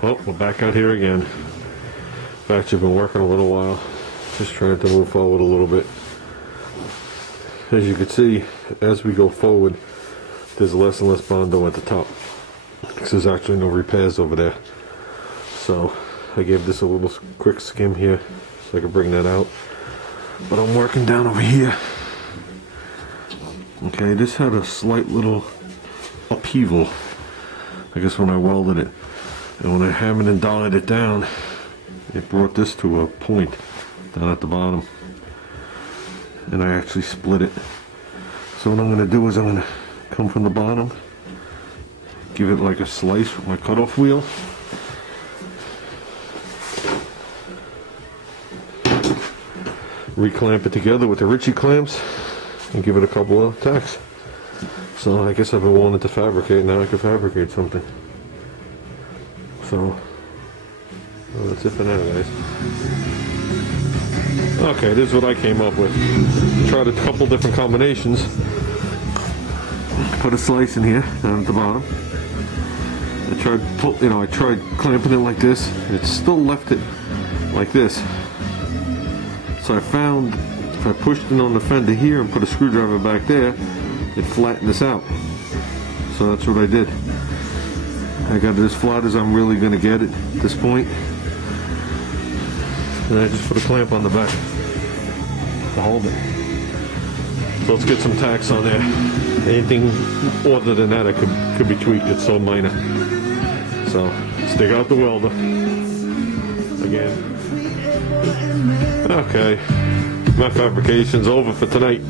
Oh, we're back out here again. I've actually been working a little while, just trying to move forward a little bit. As you can see, as we go forward, there's less and less Bondo at the top, because there's actually no repairs over there. So I gave this a little quick skim here so I could bring that out. But I'm working down over here. Okay, this had a slight little upheaval, I guess, when I welded it. And when I hammered and dialed it down, it brought this to a point down at the bottom. And I actually split it. So what I'm going to do is I'm going to come from the bottom, give it like a slice with my cutoff wheel. Reclamp it together with the Ritchie clamps and give it a couple of tacks. So I guess I've been wanting to fabricate, now I can fabricate something. So, well, that's it for now, guys. Okay, this is what I came up with. Tried a couple different combinations. Put a slice in here, down at the bottom. I tried clamping it like this, and it still left it like this. So I found if I pushed it on the fender here and put a screwdriver back there, it flattened this out. So that's what I did. I got it as flat as I'm really going to get it at this point. And I just put a clamp on the back to hold it. So let's get some tacks on there. Anything other than that could be tweaked. It's so minor. So let's dig out the welder again. Okay, my fabrication's over for tonight.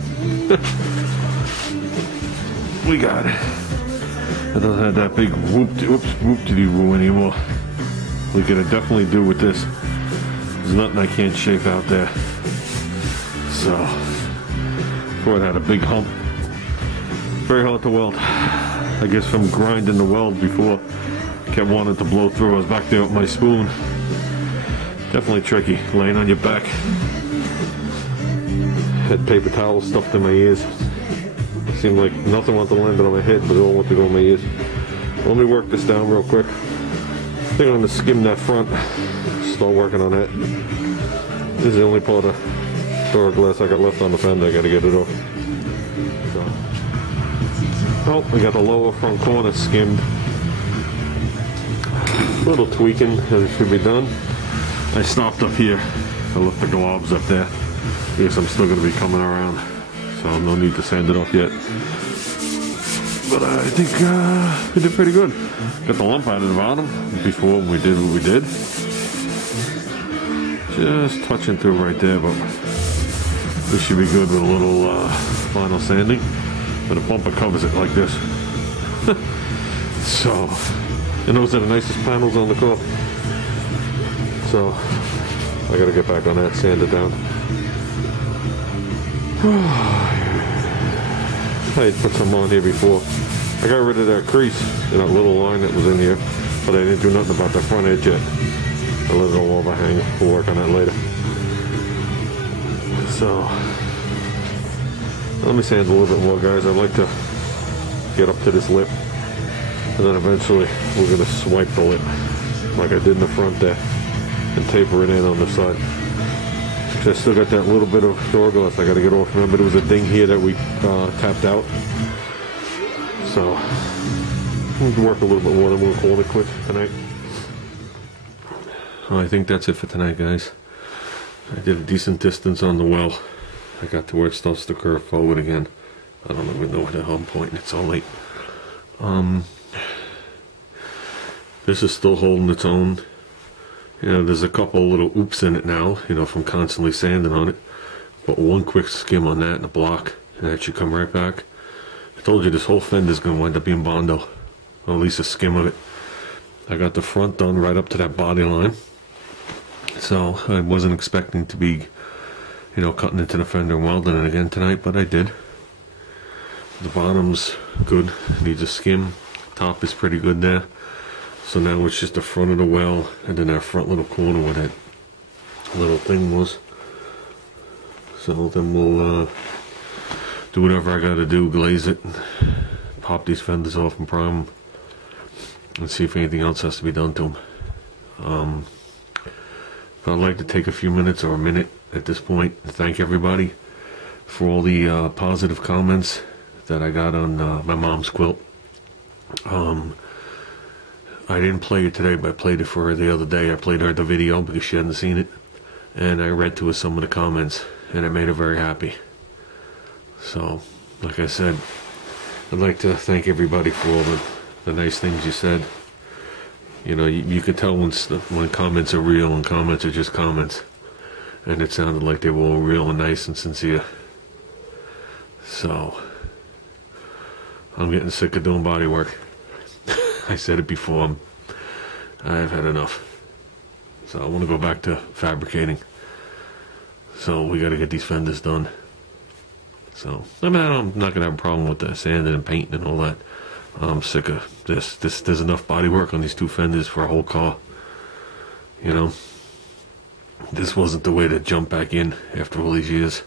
We got it. It doesn't have that big whoop-de-doo anymore. We could definitely do with this. There's nothing I can't shape out there. So, before it had a big hump. Very hard to weld. I guess from grinding the weld before, kept wanting to blow through. I was back there with my spoon. Definitely tricky, laying on your back. Had paper towels stuffed in my ears. Seemed like nothing wanted to land on my head, but it all wanted to go in my ears. Let me work this down real quick. I think I'm going to skim that front. Start working on that. This is the only part of door glass I got left on the fender. I got to get it off. So. Oh, we got the lower front corner skimmed. A little tweaking as it should be done. I stopped up here. I left the globs up there. I guess I'm still going to be coming around. So no need to sand it off yet. But I think we did pretty good. Got the lump out of the bottom before we did what we did. Just touching through right there, but this should be good with a little final sanding. But a bumper covers it like this. So, and those are the nicest panels on the car. So, I gotta get back on that, sand it down. I had put some on here before. I got rid of that crease in that little line that was in here, but I didn't do nothing about the front edge yet. I let it all overhang. We'll work on that later. So, let me sand a little bit more, guys. I'd like to get up to this lip, and then eventually we're going to swipe the lip like I did in the front there and taper it in on the side. I still got that little bit of door glass I got to get off. Remember, there was a ding here that we tapped out. So, we'll work a little bit more, then we'll call it quits tonight. Well, I think that's it for tonight, guys. I did a decent distance on the well. I got to where it starts to curve forward again. I don't even know where the hell I'm pointing. It's so late. This is still holding its own. You know, there's a couple little oops in it now, you know, from constantly sanding on it. But one quick skim on that and a block, and that should come right back. I told you this whole fender's going to wind up being Bondo. Or at least a skim of it. I got the front done right up to that body line. So I wasn't expecting to be, you know, cutting into the fender and welding it again tonight, but I did. The bottom's good, needs a skim. Top is pretty good there. So now it's just the front of the well, and then that front little corner where that little thing was. So then we'll do whatever I gotta do, glaze it, and pop these fenders off and prime them, and see if anything else has to be done to them. But I'd like to take a few minutes or a minute at this point to thank everybody for all the positive comments that I got on my mom's quilt. I didn't play it today, but I played it for her the other day. I played her the video because she hadn't seen it, and I read to her some of the comments, and it made her very happy. So, like I said, I'd like to thank everybody for all the nice things you said. You know, you can tell when comments are real and comments are just comments, and it sounded like they were all real and nice and sincere. So, I'm getting sick of doing body work. I said it before, I've had enough. So I want to go back to fabricating. So we got to get these fenders done. So, I mean, I'm not going to have a problem with the sanding and painting and all that. I'm sick of this. There's enough body work on these two fenders for a whole car. You know? This wasn't the way to jump back in after all these years.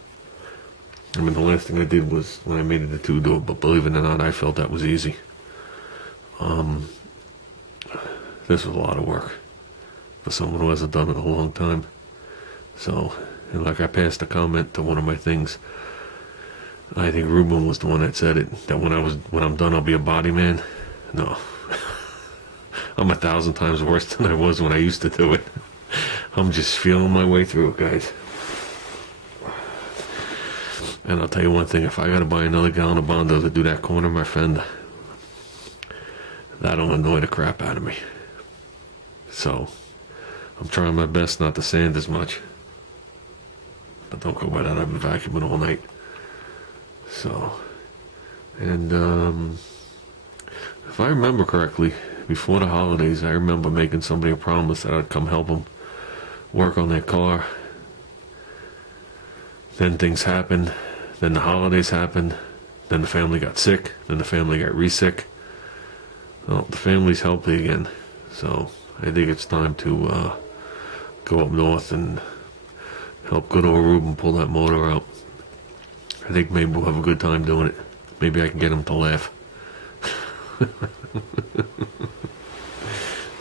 I mean, the last thing I did was when I made it a two-door, but believe it or not, I felt that was easy. This was a lot of work for someone who hasn't done it in a long time. So, and like I passed a comment to one of my things, I think Ruben was the one that said it, that when I'm done, I'll be a body man. No. I'm 1,000 times worse than I was when I used to do it. I'm just feeling my way through it, guys. And I'll tell you one thing, if I gotta buy another gallon of Bondo to do that corner of my Fender, that'll annoy the crap out of me. So, I'm trying my best not to sand as much. But don't go by that, I've been vacuuming all night. So, and if I remember correctly, before the holidays, I remember making somebody a promise that I'd come help them work on their car. Then things happened, then the holidays happened, then the family got sick, then the family got re-sick. Well, the family's healthy again, so I think it's time to go up north and help good old Ruben pull that motor out. I think maybe we'll have a good time doing it. Maybe I can get him to laugh.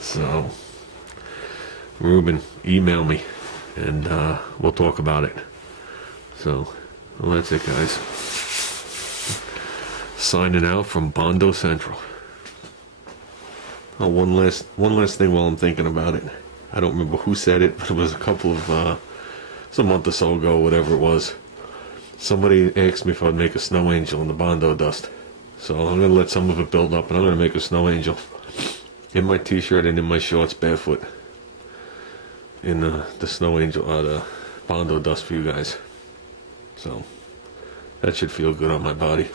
So, Ruben, email me, and we'll talk about it. So, well, that's it, guys. Signing out from Bondo Central. Oh, one last thing while I'm thinking about it. I don't remember who said it, but it was a couple of, some month or so ago, whatever it was. Somebody asked me if I'd make a snow angel in the Bondo dust. So I'm going to let some of it build up, and I'm going to make a snow angel in my t-shirt and in my shorts barefoot in the snow angel, the Bondo dust for you guys. So that should feel good on my body.